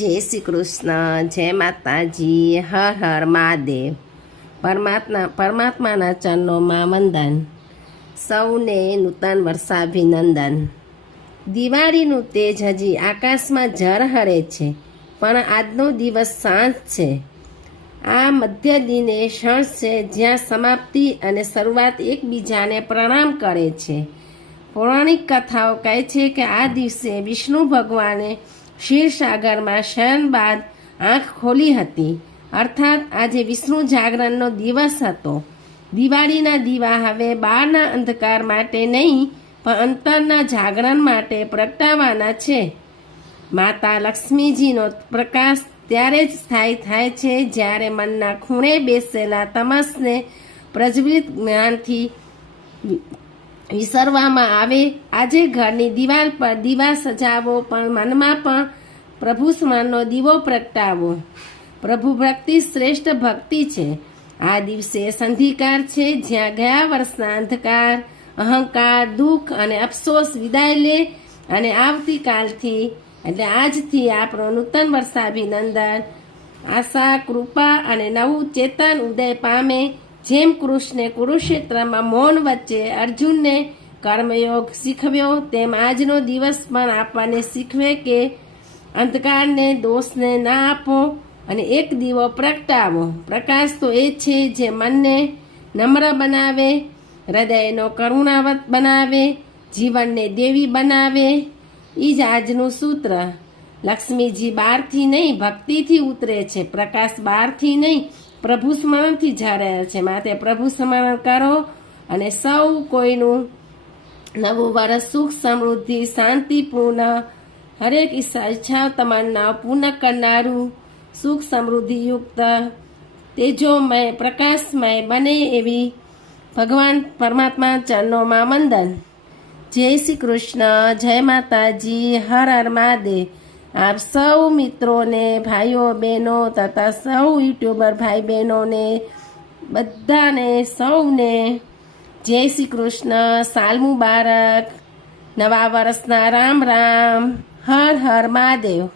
જય શ્રી કૃષ્ણ, જય માતાજી, હર હર મહાદેવ. પરમાત્મા, પરમાત્માના ચરણોમાં વંદન. સૌને નૂતન વર્ષાભિનંદન. દિવાળીનું તેજ હજી આકાશમાં ઝરહળે છે, પણ આજનો દિવસ સાંજ છે. આ મધ્ય દિને ક્ષણ છે જ્યાં સમાપ્તિ અને શરૂઆત એકબીજાને પ્રણામ કરે છે. પૌરાણિક કથાઓ કહે છે કે આ દિવસે વિષ્ણુ ભગવાને ક્ષીરસાગરમાં શયન બાદ આંખ ખોલી હતી. અર્થાત આજે વિષ્ણુ જાગરણનો દિવસ હતો. દિવાળીના દીવા હવે બહારના અંધકાર માટે નહીં, પણ અંતરના જાગરણ માટે પ્રગટાવવાના છે. માતા લક્ષ્મીજીનો પ્રકાશ ત્યારે જ સ્થાયી થાય છે જ્યારે મનના ખૂણે બેસેલા તમસને પ્રજ્વલિત જ્ઞાનથી વિસરવામાં આવે. આજે ઘરની દિવાલ પર દીવા સજાવો, પણ મનમાં પણ પ્રભુ સ્મરણનો દીવો પ્રગટાવો. પ્રભુ ભક્તિ શ્રેષ્ઠ ભક્તિ છે. આ દિવસે સંધિકાર છે. જ્યાં ગયા વર્ષના અંધકાર, અહંકાર, દુઃખ અને અફસોસ વિદાય લે અને આવતીકાલથી, એટલે આજથી આપણો નૂતન વર્ષાભિનંદન. આશા, કૃપા અને નવું ચેતન ઉદય પામે. જેમ કૃષ્ણે કુરુક્ષેત્રમાં મૌન વચ્ચે અર્જુનને કર્મયોગ શીખવ્યો, તેમ આજનો દિવસ પણ આપણને શીખવે કે અંધકારને દોષને ના આપો અને એક દીવો પ્રગટાવો. પ્રકાશ તો એ છે જે મનને નમ્ર બનાવે, હૃદયનો કરુણાવત બનાવે, જીવનને દેવી બનાવે. એ જ આજનું સૂત્ર. લક્ષ્મીજી બહારથી નહીં, ભક્તિથી ઉતરે છે. પ્રકાશ બહારથી નહીં પ્રભુ સ્મરણથી ઝરે છે. માટે પ્રભુ સ્મરણ કરો અને સૌ કોઈનું નવું વર્ષ સુખ સમૃદ્ધિ શાંતિપૂર્ણ હરેક ઈચ્છા તમન્ના પૂર્ણ કરનારું સુખ સમૃદ્ધિયુક્ત તેજોમય પ્રકાશમય બને એવી ભગવાન પરમાત્મા ચરણોમાં વંદન. જય શ્રી કૃષ્ણ. જય માતાજી. હર હર મહાદેવ. આપ સૌ મિત્રોને, ભાઈઓ, બહેનો તથા સૌ યુટ્યુબર ભાઈ બહેનોને, બધાને, સૌને જય શ્રી કૃષ્ણ. સાલ મુબારક. નવા વર્ષના રામ રામ. હર હર મહાદેવ.